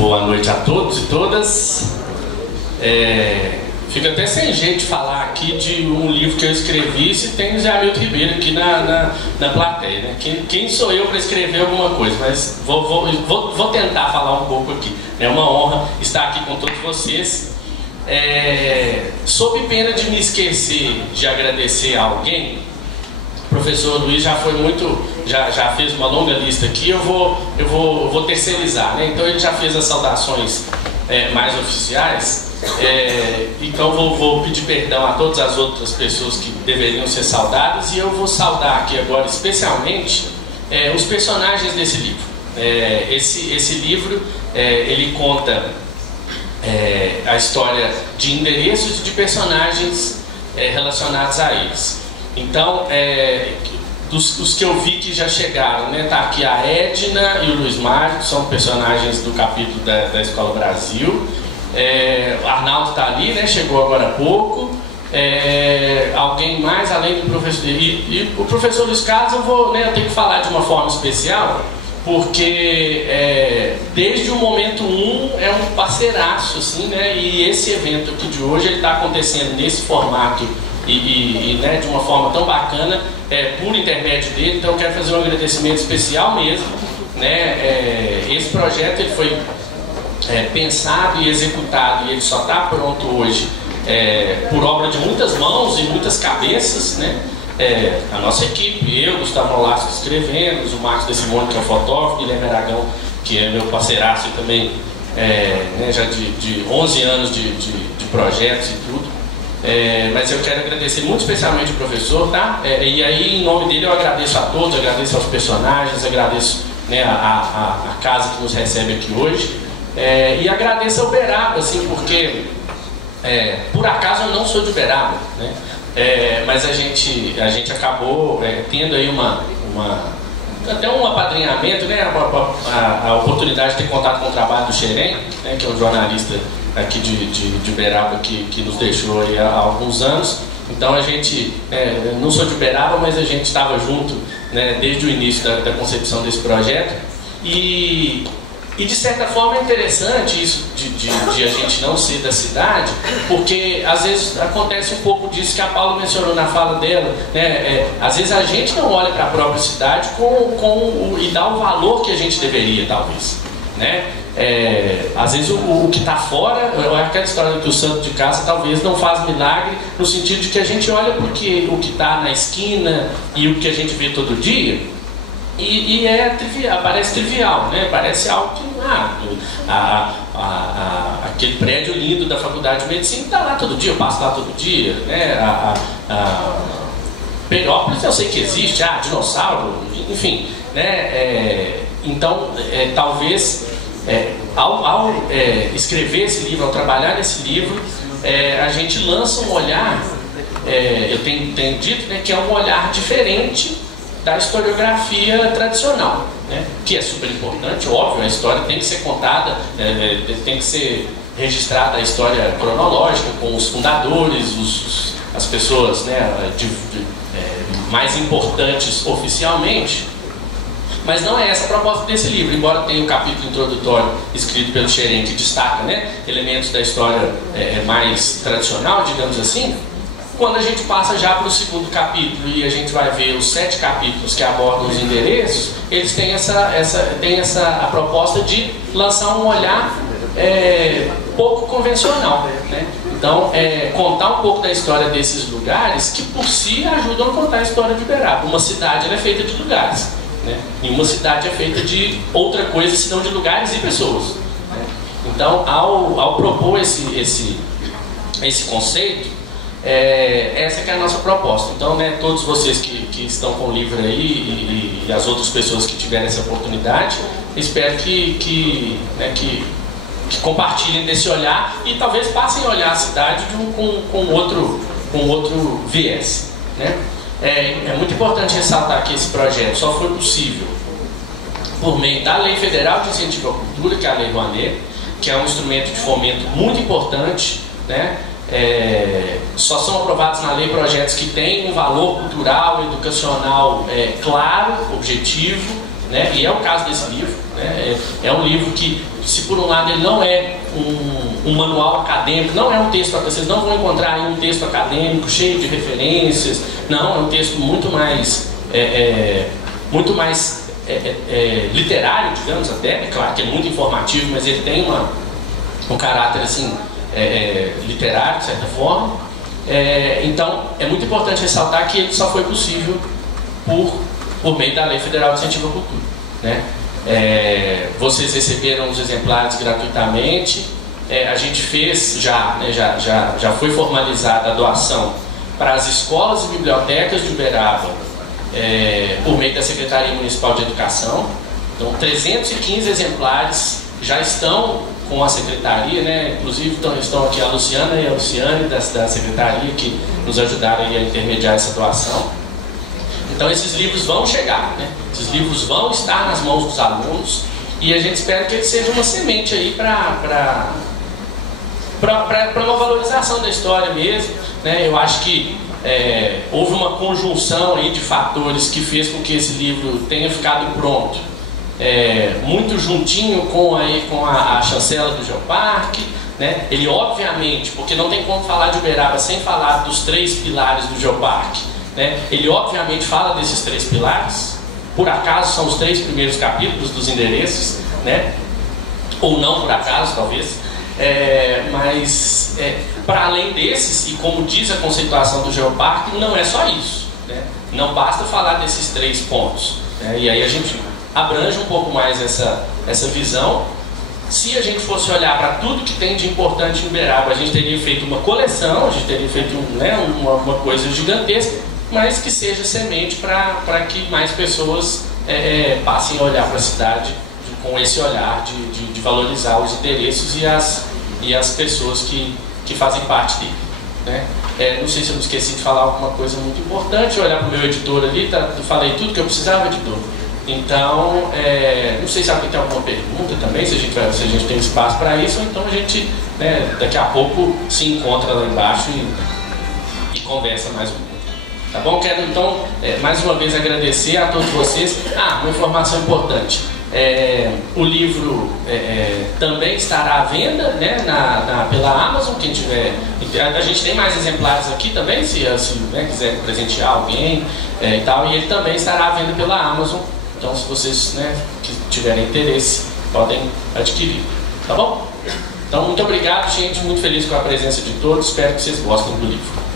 Boa noite a todos e todas. Fica até sem jeito de falar aqui de um livro que eu escrevi se tem o Zé Hamilton Ribeiro aqui na plateia, né? Quem sou eu para escrever alguma coisa? Mas vou tentar falar um pouco aqui. É uma honra estar aqui com todos vocês. Sob pena de me esquecer de agradecer a alguém, o professor Luiz já foi já fez uma longa lista aqui. Eu vou terceirizar, né? Então ele já fez as saudações mais oficiais. Então vou pedir perdão a todas as outras pessoas que deveriam ser saudadas, e eu vou saudar aqui agora especialmente os personagens desse livro. Esse livro ele conta a história de endereços e de personagens relacionados a eles. Então, os que eu vi que já chegaram, né? Tá aqui a Edna e o Luiz Mário, que são personagens do capítulo da Escola Brasil. O Arnaldo está ali, né? Chegou agora há pouco. Alguém mais além do professor? E o professor Luiz Carlos eu tenho que falar de uma forma especial, porque desde o momento 1 é um parceiraço, assim, né? E esse evento aqui de hoje está acontecendo nesse formato né, de uma forma tão bacana, por intermédio dele. Então eu quero fazer um agradecimento especial mesmo, né? Esse projeto ele foi pensado e executado, e ele só está pronto hoje por obra de muitas mãos e muitas cabeças, né? A nossa equipe, eu, Gustavo Nolasco escrevendo, o Marcos De Simone, que é o fotógrafo, Guilherme Aragão, que é meu parceiraço e também né, já de 11 anos de projetos e tudo. Mas eu quero agradecer muito especialmente o professor, tá? E aí, em nome dele, eu agradeço a todos, agradeço aos personagens, agradeço, né, a casa que nos recebe aqui hoje. E agradeço a Uberaba, assim, porque por acaso eu não sou de Uberaba, né? Mas a gente acabou tendo aí até um apadrinhamento, né? A oportunidade de ter contato com o trabalho do Xerém, né? Que é um jornalista aqui de Uberaba que nos deixou aí há alguns anos. Então a gente, não sou de Uberaba, mas a gente estava junto, né, desde o início da concepção desse projeto. E de certa forma é interessante isso de a gente não ser da cidade, porque às vezes acontece um pouco disso que a Paula mencionou na fala dela, né? Às vezes a gente não olha para a própria cidade e dá o valor que a gente deveria, talvez, né? Às vezes o que está fora, é aquela história que o santo de casa talvez não faz milagre, no sentido de que a gente olha porque o que está na esquina e o que a gente vê todo dia, e trivial, parece trivial, né? Parece algo que aquele prédio lindo da faculdade de medicina está lá todo dia, eu passo lá todo dia, né? Perópolis eu sei que existe, dinossauro, enfim, né? Então talvez ao escrever esse livro, ao trabalhar nesse livro, a gente lança um olhar, eu tenho dito, né, que é um olhar diferente da historiografia tradicional, né? Que é super importante, óbvio, a história tem que ser contada, tem que ser registrada a história cronológica, com os fundadores, as pessoas, né, mais importantes oficialmente. Mas não é essa a proposta desse livro, embora tenha um capítulo introdutório escrito pelo Xerém que destaca, né, elementos da história mais tradicional, digamos assim. Quando a gente passa já para o segundo capítulo e a gente vai ver os 7 capítulos que abordam os endereços, eles têm a proposta de lançar um olhar pouco convencional, né? Então, contar um pouco da história desses lugares que por si ajudam a contar a história de Uberaba. Uma cidade ela é feita de lugares, né? E uma cidade é feita de outra coisa senão de lugares e pessoas, né? Então, ao propor esse conceito, essa que é a nossa proposta. Então, né, todos vocês que estão com o livro aí e as outras pessoas que tiverem essa oportunidade, espero que compartilhem desse olhar e talvez passem a olhar a cidade com outro viés, né? É muito importante ressaltar que esse projeto só foi possível por meio da Lei Federal de Incentivo à Cultura, que é a Lei Rouanet, que é um instrumento de fomento muito importante, né? Só são aprovados na lei projetos que têm um valor cultural, educacional claro, objetivo, né? E é o caso desse livro, né? É um livro que, se por um lado ele não é um manual acadêmico, não é um texto, vocês não vão encontrar aí um texto acadêmico cheio de referências, não, é um texto muito mais literário, digamos até, é claro que é muito informativo, mas ele tem um caráter assim, literário, de certa forma. Então, é muito importante ressaltar que ele só foi possível por meio da Lei Federal de Incentivo à Cultura, né? Vocês receberam os exemplares gratuitamente. A gente fez já foi formalizada a doação para as escolas e bibliotecas de Uberaba, por meio da Secretaria Municipal de Educação. Então, 315 exemplares já estão com a Secretaria, né? Inclusive estão aqui a Luciana e a Luciane da Secretaria, que nos ajudaram a intermediar essa doação. Então esses livros vão chegar, né? Esses livros vão estar nas mãos dos alunos, e a gente espera que ele seja uma semente aí para uma valorização da história mesmo, né? Eu acho que houve uma conjunção aí de fatores que fez com que esse livro tenha ficado pronto, muito juntinho com a chancela do Geoparque, né? Ele obviamente, porque não tem como falar de Uberaba sem falar dos 3 pilares do Geoparque, né? Ele obviamente fala desses 3 pilares, por acaso são os 3 primeiros capítulos dos endereços, né? Ou não por acaso, talvez. Mas para além desses, e como diz a conceituação do Geoparque, não é só isso, né? Não basta falar desses 3 pontos, né? E aí a gente abrange um pouco mais essa visão. Se a gente fosse olhar para tudo que tem de importante em Uberaba, a gente teria feito uma coleção, a gente teria feito uma coisa gigantesca, mas que seja semente para que mais pessoas passem a olhar para a cidade com esse olhar de valorizar os interesses e as pessoas que fazem parte dele, né? Não sei se eu não esqueci de falar alguma coisa muito importante. Olhar para o meu editor ali, eu falei tudo que eu precisava, editor. Então, não sei se alguém tem alguma pergunta também, se a gente tem espaço para isso, ou então a gente, né, daqui a pouco se encontra lá embaixo e conversa mais um pouco. Tá bom? Quero então, mais uma vez, agradecer a todos vocês. Uma informação importante. O livro também estará à venda, né, pela Amazon. Quem tiver, a gente tem mais exemplares aqui também, se quiser presentear alguém e tal, e ele também estará à venda pela Amazon. Então, se vocês, né, que tiverem interesse, podem adquirir, tá bom? Então, muito obrigado, gente, muito feliz com a presença de todos, espero que vocês gostem do livro.